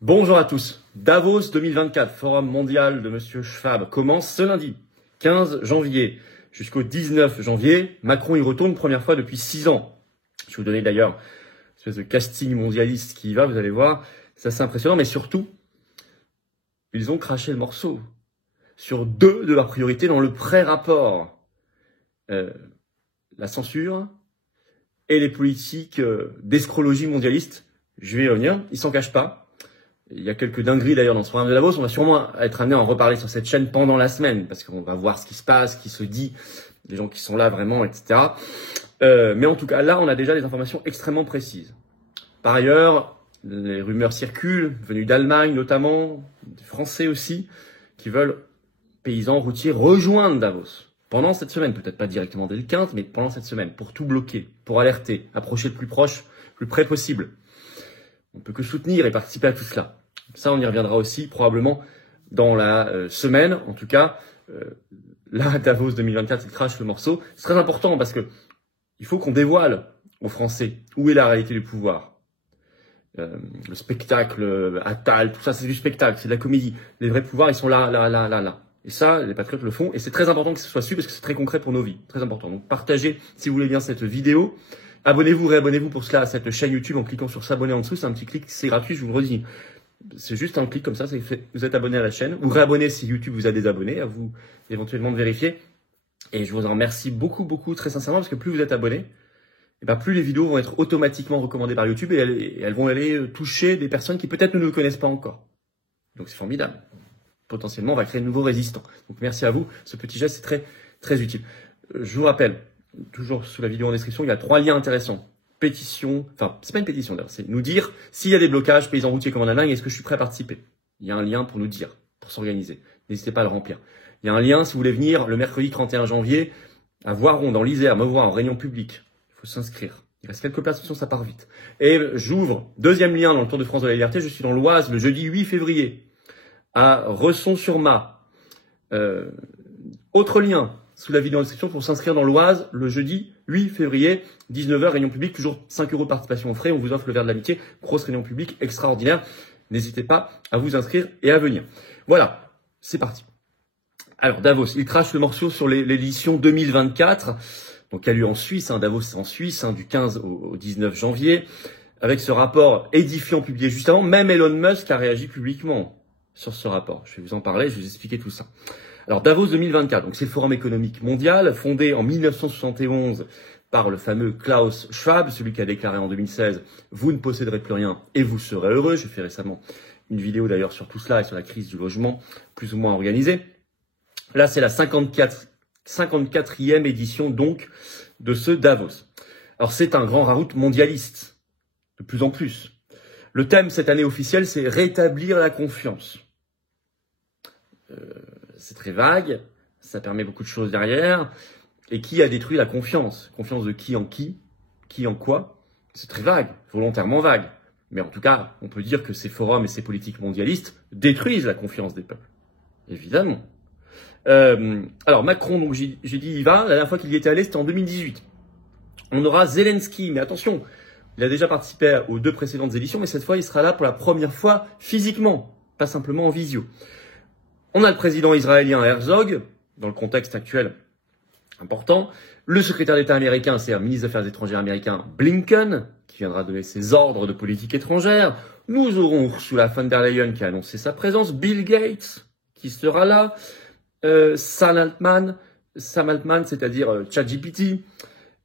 Bonjour à tous. Davos 2024, forum mondial de Monsieur Schwab, commence ce lundi, 15 janvier, jusqu'au 19 janvier. Macron y retourne première fois depuis 6 ans. Je vais vous donner d'ailleurs une espèce de casting mondialiste qui y va, vous allez voir. C'est assez impressionnant, mais surtout, ils ont craché le morceau sur 2 de leurs priorités dans le pré-rapport. La censure et les politiques d'escrologie mondialiste. Je vais y revenir, ils s'en cachent pas. Il y a quelques dingueries d'ailleurs dans ce programme de Davos. On va sûrement être amené à en reparler sur cette chaîne pendant la semaine, parce qu'on va voir ce qui se passe, ce qui se dit, les gens qui sont là vraiment, etc. Mais en tout cas, là, on a déjà des informations extrêmement précises. Par ailleurs, les rumeurs circulent, venues d'Allemagne notamment, des Français aussi, qui veulent, paysans routiers, rejoindre Davos. Pendant cette semaine, peut-être pas directement dès le 15, mais pendant cette semaine, pour tout bloquer, pour alerter, approcher le plus proche, le plus près possible. On ne peut que soutenir et participer à tout cela. Ça, on y reviendra aussi probablement dans la semaine. En tout cas, là, Davos 2024, il crache le morceau. C'est très important parce que il faut qu'on dévoile aux Français où est la réalité du pouvoir. Le spectacle, Attal, tout ça, c'est du spectacle, c'est de la comédie. Les vrais pouvoirs, ils sont là. Et ça, les patriotes le font. Et c'est très important que ce soit su parce que c'est très concret pour nos vies. Très important. Donc, partagez, si vous voulez bien, cette vidéo. Abonnez-vous, réabonnez-vous pour cela à cette chaîne YouTube en cliquant sur s'abonner en dessous. C'est un petit clic, c'est gratuit, je vous le redis. C'est juste un clic comme ça, vous êtes abonné à la chaîne. Vous réabonnez si YouTube vous a désabonné, à vous éventuellement de vérifier. Et je vous en remercie beaucoup, très sincèrement, parce que plus vous êtes abonné, et ben plus les vidéos vont être automatiquement recommandées par YouTube et elles vont aller toucher des personnes qui peut-être ne nous connaissent pas encore. Donc c'est formidable. Potentiellement, on va créer de nouveaux résistants. Donc merci à vous. Ce petit geste, c'est très, très utile. Je vous rappelle, toujours sous la vidéo en description, il y a 3 liens intéressants. Pétition, enfin, c'est pas une pétition d'ailleurs, c'est nous dire s'il y a des blocages, paysans routiers comme en Allemagne, est-ce que je suis prêt à participer? Il y a un lien pour nous dire, pour s'organiser. N'hésitez pas à le remplir. Il y a un lien si vous voulez venir le mercredi 31 janvier à Voiron, dans l'Isère, me voir en réunion publique. Il faut s'inscrire. Il reste quelques places, sinon ça part vite. Et j'ouvre, deuxième lien dans le Tour de France de la Liberté, je suis dans l'Oise le jeudi 8 février, à Resson-sur-Ma. Autre lien, sous la vidéo en description pour s'inscrire dans l'Oise le jeudi 8 février, 19h, réunion publique, toujours 5 € participation aux frais, on vous offre le verre de l'amitié, grosse réunion publique extraordinaire. N'hésitez pas à vous inscrire et à venir. Voilà, c'est parti. Alors Davos, il crache le morceau sur l'édition 2024, donc qui a lieu en Suisse, Davos en Suisse, du 15 au 19 janvier, avec ce rapport édifiant publié juste avant. Même Elon Musk a réagi publiquement sur ce rapport. Je vais vous en parler, je vais vous expliquer tout ça. Alors Davos 2024, donc c'est le Forum économique mondial, fondé en 1971 par le fameux Klaus Schwab, celui qui a déclaré en 2016 « Vous ne posséderez plus rien et vous serez heureux ». J'ai fait récemment une vidéo d'ailleurs sur tout cela et sur la crise du logement, plus ou moins organisée. Là, c'est la 54e édition donc de ce Davos. Alors c'est un grand raout mondialiste, de plus en plus. Le thème cette année officielle, c'est « Rétablir la confiance ». C'est très vague, ça permet beaucoup de choses derrière. Et qui a détruit la confiance? Confiance de qui en quoi? C'est très vague, volontairement vague. Mais en tout cas, on peut dire que ces forums et ces politiques mondialistes détruisent la confiance des peuples. Évidemment. Alors Macron, donc j'ai dit il va. La dernière fois qu'il y était allé, c'était en 2018. On aura Zelensky, mais attention, il a déjà participé aux 2 précédentes éditions, mais cette fois, il sera là pour la première fois physiquement, pas simplement en visio. On a le président israélien Herzog, dans le contexte actuel important. Le secrétaire d'État américain, c'est le ministre des Affaires étrangères américain Blinken, qui viendra donner ses ordres de politique étrangère. Nous aurons Ursula von der Leyen qui a annoncé sa présence. Bill Gates, qui sera là. Sam Altman, c'est-à-dire ChatGPT.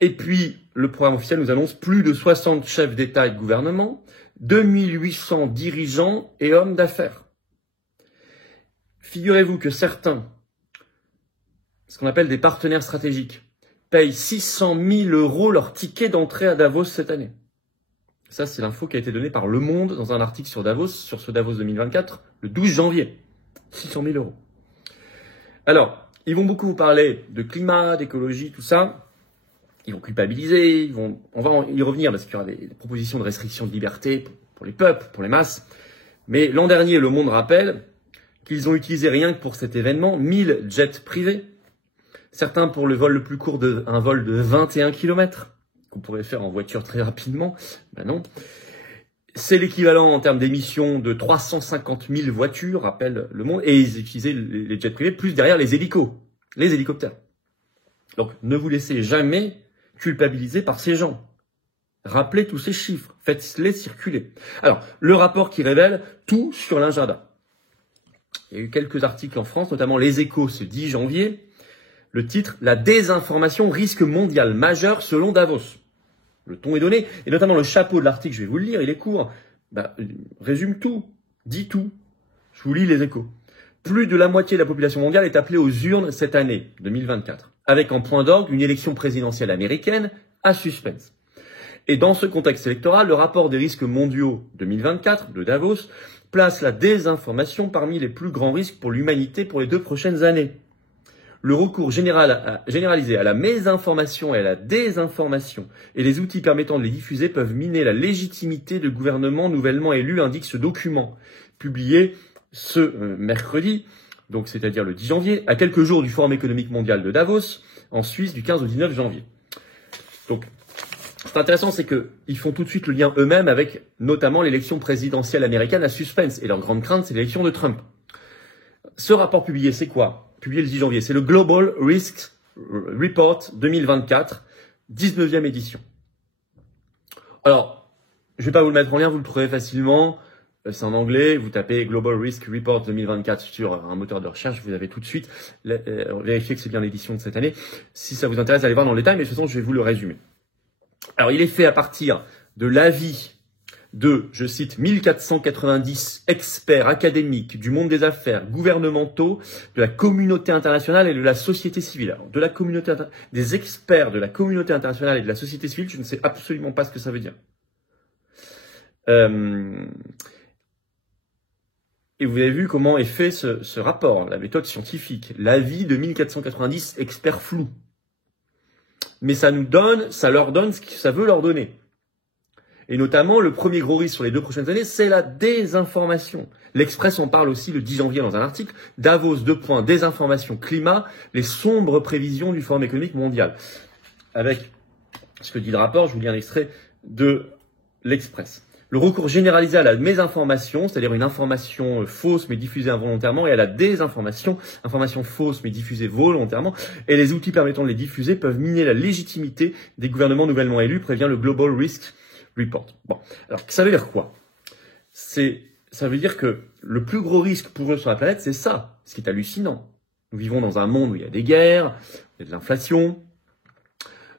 Et puis, le programme officiel nous annonce plus de 60 chefs d'État et de gouvernement, 2800 dirigeants et hommes d'affaires. Figurez-vous que certains, ce qu'on appelle des partenaires stratégiques, payent 600 000 € leur ticket d'entrée à Davos cette année. Ça, c'est l'info qui a été donnée par Le Monde dans un article sur Davos, sur ce Davos 2024, le 12 janvier. 600 000 €. Alors, ils vont beaucoup vous parler de climat, d'écologie, tout ça. Ils vont culpabiliser, on va y revenir parce qu'il y aura des propositions de restriction de liberté pour les peuples, pour les masses. Mais l'an dernier, Le Monde rappelle qu'ils ont utilisé rien que pour cet événement 1000 jets privés. Certains pour le vol le plus court, un vol de 21 km, qu'on pourrait faire en voiture très rapidement. Ben non. C'est l'équivalent en termes d'émissions de 350 000 voitures, rappelle Le Monde, et ils utilisaient les jets privés, plus derrière les hélicoptères. Donc ne vous laissez jamais culpabiliser par ces gens. Rappelez tous ces chiffres, faites-les circuler. Alors, le rapport qui révèle tout sur l'agenda. Il y a eu quelques articles en France, notamment Les Échos ce 10 janvier. Le titre, « La désinformation risque mondial majeur selon Davos ». Le ton est donné, et notamment le chapeau de l'article, je vais vous le lire, il est court, résume tout, dit tout. Je vous lis Les Échos. Plus de la moitié de la population mondiale est appelée aux urnes cette année, 2024, avec en point d'orgue une élection présidentielle américaine à suspense. Et dans ce contexte électoral, le rapport des risques mondiaux 2024 de Davos place la désinformation parmi les plus grands risques pour l'humanité pour les 2 prochaines années. Le recours généralisé à la mésinformation et à la désinformation et les outils permettant de les diffuser peuvent miner la légitimité de gouvernements nouvellement élus, indique ce document, publié ce mercredi, donc c'est-à-dire le 10 janvier, à quelques jours du Forum économique mondial de Davos, en Suisse, du 15 au 19 janvier. Donc, ce qui est intéressant, c'est qu'ils font tout de suite le lien eux-mêmes avec notamment l'élection présidentielle américaine à suspense. Et leur grande crainte, c'est l'élection de Trump. Ce rapport publié, c'est quoi? Publié le 10 janvier. C'est le Global Risk Report 2024, 19e édition. Alors, je vais pas vous le mettre en lien, vous le trouverez facilement. C'est en anglais, vous tapez Global Risk Report 2024 sur un moteur de recherche, vous avez tout de suite vérifié que c'est bien l'édition de cette année. Si ça vous intéresse, allez voir dans le détail, mais de toute façon, je vais vous le résumer. Alors, il est fait à partir de l'avis de, je cite, 1490 experts académiques du monde des affaires, gouvernementaux, de la communauté internationale et de la société civile. Alors, des experts de la communauté internationale et de la société civile, je ne sais absolument pas ce que ça veut dire. Et vous avez vu comment est fait ce rapport, la méthode scientifique, l'avis de 1490 experts flous. Mais ça leur donne ce que ça veut leur donner. Et notamment, le premier gros risque sur les 2 prochaines années, c'est la désinformation. L'Express en parle aussi le 10 janvier dans un article. Davos, désinformation, climat, les sombres prévisions du Forum économique mondial. Avec ce que dit le rapport, je vous lis un extrait de l'Express. Le recours généralisé à la mésinformation, c'est-à-dire une information fausse mais diffusée involontairement, et à la désinformation, information fausse mais diffusée volontairement, et les outils permettant de les diffuser peuvent miner la légitimité des gouvernements nouvellement élus, prévient le Global Risk Report. Bon, alors ça veut dire quoi? Ça veut dire que le plus gros risque pour eux sur la planète, c'est ça, ce qui est hallucinant. Nous vivons dans un monde où il y a des guerres, il y a de l'inflation,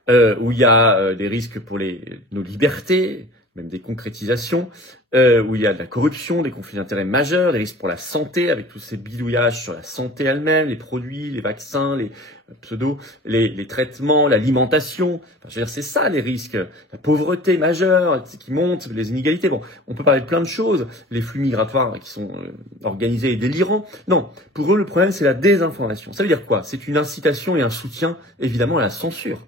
où il y a des risques pour nos libertés, même des concrétisations, où il y a de la corruption, des conflits d'intérêts majeurs, des risques pour la santé, avec tous ces bidouillages sur la santé elle-même, les produits, les vaccins, les traitements, l'alimentation. Enfin, je veux dire, c'est ça les risques. La pauvreté majeure qui monte, les inégalités. Bon, on peut parler de plein de choses, les flux migratoires qui sont organisés et délirants. Non, pour eux, le problème, c'est la désinformation. Ça veut dire quoi? C'est une incitation et un soutien, évidemment, à la censure,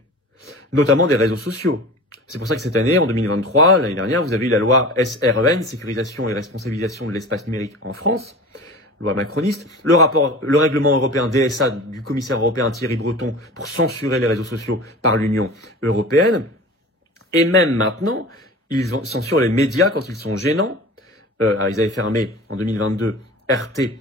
notamment des réseaux sociaux. C'est pour ça que cette année, en 2023, l'année dernière, vous avez eu la loi SREN, Sécurisation et Responsabilisation de l'espace numérique en France, loi macroniste, le règlement européen DSA du commissaire européen Thierry Breton pour censurer les réseaux sociaux par l'Union européenne, et même maintenant, ils censurent les médias quand ils sont gênants. Alors ils avaient fermé en 2022 RT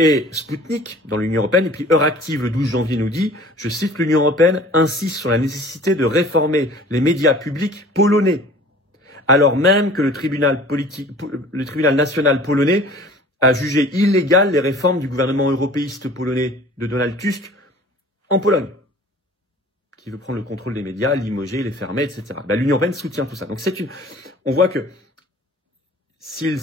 et Sputnik dans l'Union européenne, et puis Euractiv le 12 janvier nous dit, je cite, l'Union européenne insiste sur la nécessité de réformer les médias publics polonais, alors même que le tribunal national polonais a jugé illégal les réformes du gouvernement européiste polonais de Donald Tusk en Pologne, qui veut prendre le contrôle des médias, limoger, les fermer, etc. L'Union européenne soutient tout ça. Donc on voit que s'ils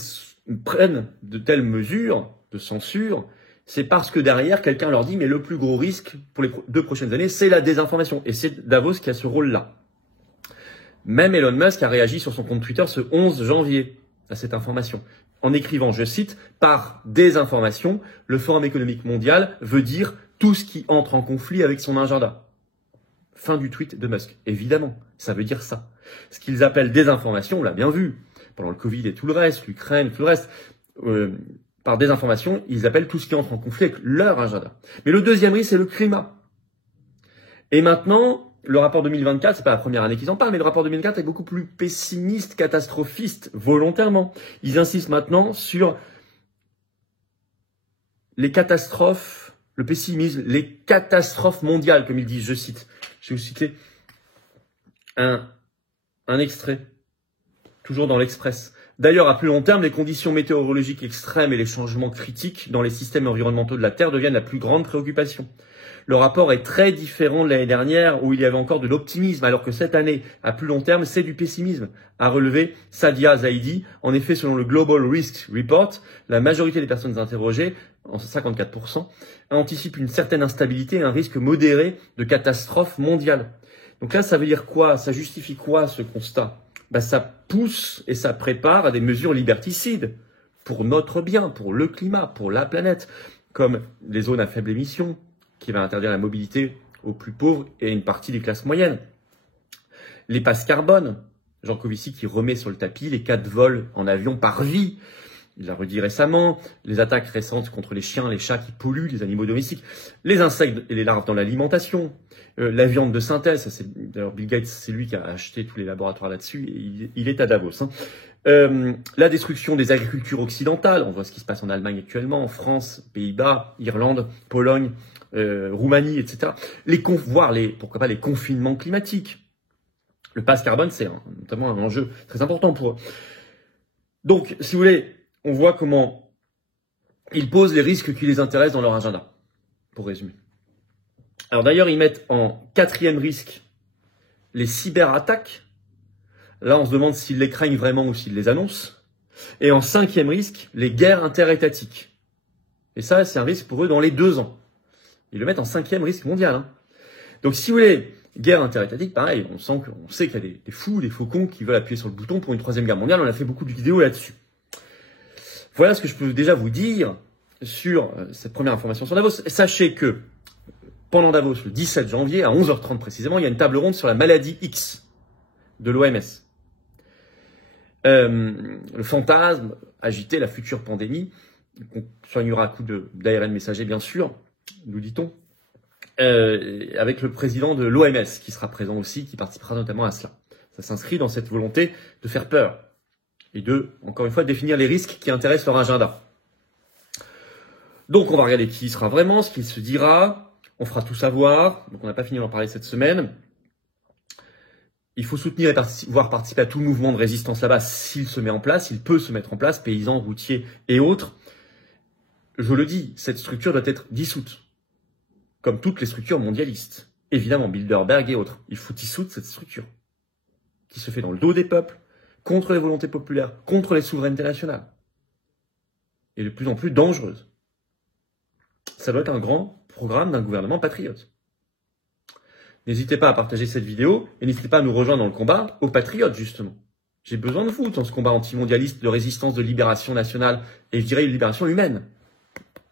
prennent de telles mesures de censure, c'est parce que derrière, quelqu'un leur dit, mais le plus gros risque pour les 2 prochaines années, c'est la désinformation. Et c'est Davos qui a ce rôle-là. Même Elon Musk a réagi sur son compte Twitter ce 11 janvier à cette information, en écrivant, je cite, par désinformation, le Forum économique mondial veut dire tout ce qui entre en conflit avec son agenda. Fin du tweet de Musk. Évidemment, ça veut dire ça. Ce qu'ils appellent désinformation, on l'a bien vu, pendant le Covid et tout le reste, l'Ukraine, tout le reste, par désinformation, ils appellent tout ce qui entre en conflit avec leur agenda. Mais le deuxième risque, c'est le climat. Et maintenant, le rapport 2024, c'est pas la première année qu'ils en parlent, mais le rapport 2024 est beaucoup plus pessimiste, catastrophiste, volontairement. Ils insistent maintenant sur les catastrophes, le pessimisme, les catastrophes mondiales, comme ils disent, je cite. Je vais vous citer un extrait, toujours dans l'Express. D'ailleurs, à plus long terme, les conditions météorologiques extrêmes et les changements critiques dans les systèmes environnementaux de la Terre deviennent la plus grande préoccupation. Le rapport est très différent de l'année dernière où il y avait encore de l'optimisme, alors que cette année, à plus long terme, c'est du pessimisme, a relevé Sadia Zaidi. En effet, selon le Global Risk Report, la majorité des personnes interrogées, en 54%, anticipent une certaine instabilité et un risque modéré de catastrophe mondiale. Donc là, ça veut dire quoi? Ça justifie quoi, ce constat? Ça pousse et ça prépare à des mesures liberticides pour notre bien, pour le climat, pour la planète, comme les zones à faible émission, qui va interdire la mobilité aux plus pauvres et à une partie des classes moyennes. Les passes carbone, Jean Covici qui remet sur le tapis les cas de vol en avion par vie. Il l'a redit récemment, les attaques récentes contre les chiens, les chats qui polluent, les animaux domestiques, les insectes et les larves dans l'alimentation, la viande de synthèse, d'ailleurs Bill Gates, c'est lui qui a acheté tous les laboratoires là-dessus, et il est à Davos. La destruction des agricultures occidentales, on voit ce qui se passe en Allemagne actuellement, en France, Pays-Bas, Irlande, Pologne, Roumanie, etc. Pourquoi pas les confinements climatiques. Le pass carbone, c'est notamment un enjeu très important pour eux. Donc, si vous voulez, on voit comment ils posent les risques qui les intéressent dans leur agenda, pour résumer. Alors d'ailleurs, ils mettent en 4e risque les cyberattaques. Là, on se demande s'ils les craignent vraiment ou s'ils les annoncent. Et en 5e risque, les guerres interétatiques. Et ça, c'est un risque pour eux dans les 2 ans. Ils le mettent en 5e risque mondial. Donc si vous voulez, guerre interétatique, pareil, on sait qu'il y a des fous, des faucons qui veulent appuyer sur le bouton pour une 3e guerre mondiale. On a fait beaucoup de vidéos là-dessus. Voilà ce que je peux déjà vous dire sur cette première information sur Davos. Sachez que pendant Davos, le 17 janvier, à 11h30 précisément, il y a une table ronde sur la maladie X de l'OMS. Le fantasme, agiter la future pandémie, qu'on soignera à coup d'ARN messager bien sûr, nous dit-on, avec le président de l'OMS qui sera présent aussi, qui participera notamment à cela. Ça s'inscrit dans cette volonté de faire peur et de, encore une fois, définir les risques qui intéressent leur agenda. Donc on va regarder qui sera vraiment, ce qu'il se dira, on fera tout savoir, donc on n'a pas fini d'en parler cette semaine. Il faut soutenir et voire participer à tout mouvement de résistance là-bas s'il se met en place, s'il peut se mettre en place, paysans, routiers et autres. Je le dis, cette structure doit être dissoute, comme toutes les structures mondialistes. Évidemment, Bilderberg et autres. Il faut dissoudre cette structure, qui se fait dans le dos des peuples, contre les volontés populaires, contre les souverainetés nationales, et de plus en plus dangereuse. Ça doit être un grand programme d'un gouvernement patriote. N'hésitez pas à partager cette vidéo et n'hésitez pas à nous rejoindre dans le combat aux patriotes, justement. J'ai besoin de vous dans ce combat antimondialiste de résistance, de libération nationale et je dirais une libération humaine.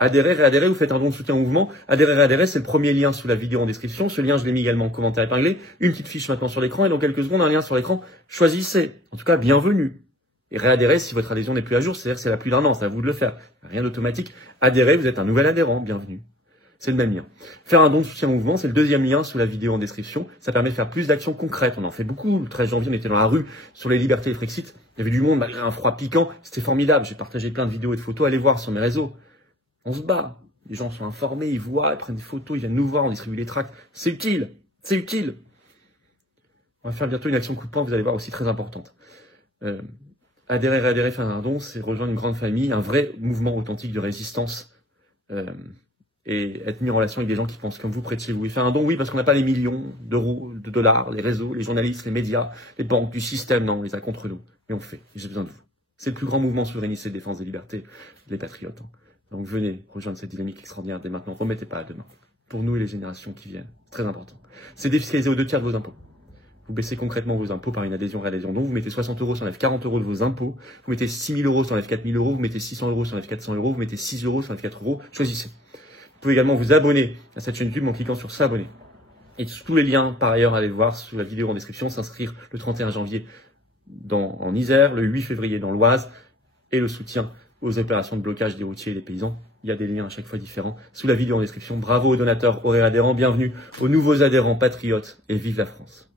Adhérez, réadhérez, vous faites un don de soutien au mouvement. Adhérez, réadhérez, c'est le premier lien sous la vidéo en description. Ce lien, je l'ai mis également en commentaire épinglé. Une petite fiche maintenant sur l'écran et dans quelques secondes, un lien sur l'écran. Choisissez. En tout cas, bienvenue. Et réadhérez si votre adhésion n'est plus à jour, c'est-à-dire c'est là plus d'un an, c'est à vous de le faire. Rien d'automatique. Adhérez, vous êtes un nouvel adhérent, bienvenue. C'est le même lien. Faire un don de soutien au mouvement, c'est le deuxième lien sous la vidéo en description. Ça permet de faire plus d'actions concrètes. On en fait beaucoup. Le 13 janvier, on était dans la rue sur les libertés et Frexit. Il y avait du monde malgré un froid piquant. C'était formidable. J'ai partagé plein de vidéos et de photos. Allez voir sur mes réseaux. On se bat. Les gens sont informés, ils voient, ils prennent des photos, ils viennent nous voir, on distribue les tracts. C'est utile. C'est utile. On va faire bientôt une action coup de poing, vous allez voir, aussi très importante. Adhérer, réadhérer, faire un don, c'est rejoindre une grande famille, un vrai mouvement authentique de résistance. Et être mis en relation avec des gens qui pensent comme vous, près de chez vous. Et faire un don, oui, parce qu'on n'a pas les millions d'euros, de dollars, les réseaux, les journalistes, les médias, les banques, du système, non, on les a contre nous. Mais on fait, j'ai besoin de vous. C'est le plus grand mouvement souverainiste et de défense des libertés, les patriotes. Donc venez rejoindre cette dynamique extraordinaire dès maintenant. Remettez pas à demain. Pour nous et les générations qui viennent. C'est très important. C'est défiscaliser aux 2/3 de vos impôts. Vous baissez concrètement vos impôts par une adhésion, réadhésion. Donc vous mettez 60 €, ça enlève 40 € de vos impôts. Vous mettez 6 000 €, ça enlève 4 000 €. Vous mettez 600 €, ça enlève 400 €. Vous mettez 6 €, ça enlève 4 €. Choisissez. Vous pouvez également vous abonner à cette chaîne YouTube en cliquant sur s'abonner. Et tous les liens, par ailleurs, allez le voir sous la vidéo en description. S'inscrire le 31 janvier en Isère, le 8 février dans l'Oise et le soutien aux opérations de blocage des routiers et des paysans Il y a des liens à chaque fois différents sous la vidéo en description. Bravo aux donateurs, aux adhérents, bienvenue aux nouveaux adhérents patriotes et vive la France.